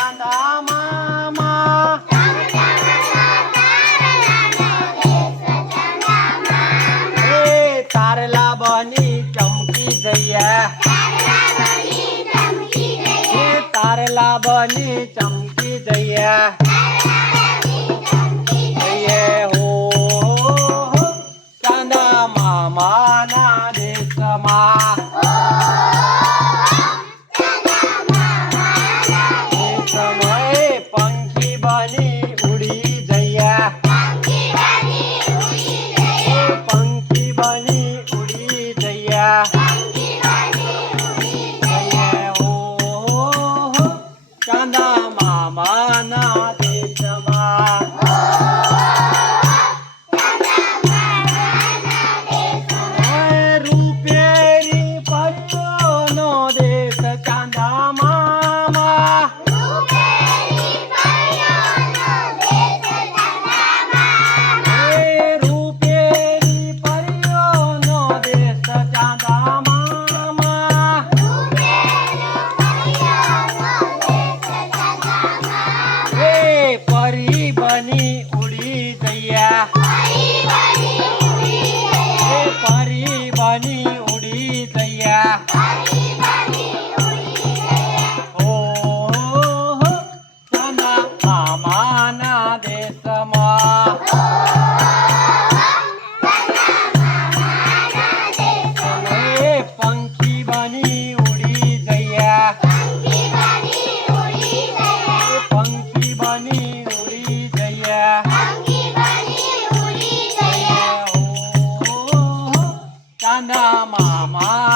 ચાંદા મામા તારલા બની ચમકી જઈએ તારલા બની ચમકી જઈએ હો ચાંદા મામાના દેશમાં પંખી બની ઉડી જઈએ પંખી બની ઉડી જઈએ ચાંદા મામાના દેશમાં રૂપેરી પરીઓનો દેશ ચાંદા મામા રૂપેરી પરીઓનો દેશ ચાંદા મામા પરી બની ઉડી જઈએ પરી બની ઉડી જઈએ ઓ ચાંદા મામાના દેશમાં પંખી બની ઉડી જઈએ પંખી બની ઉડી જઈએ ચાંદા મામા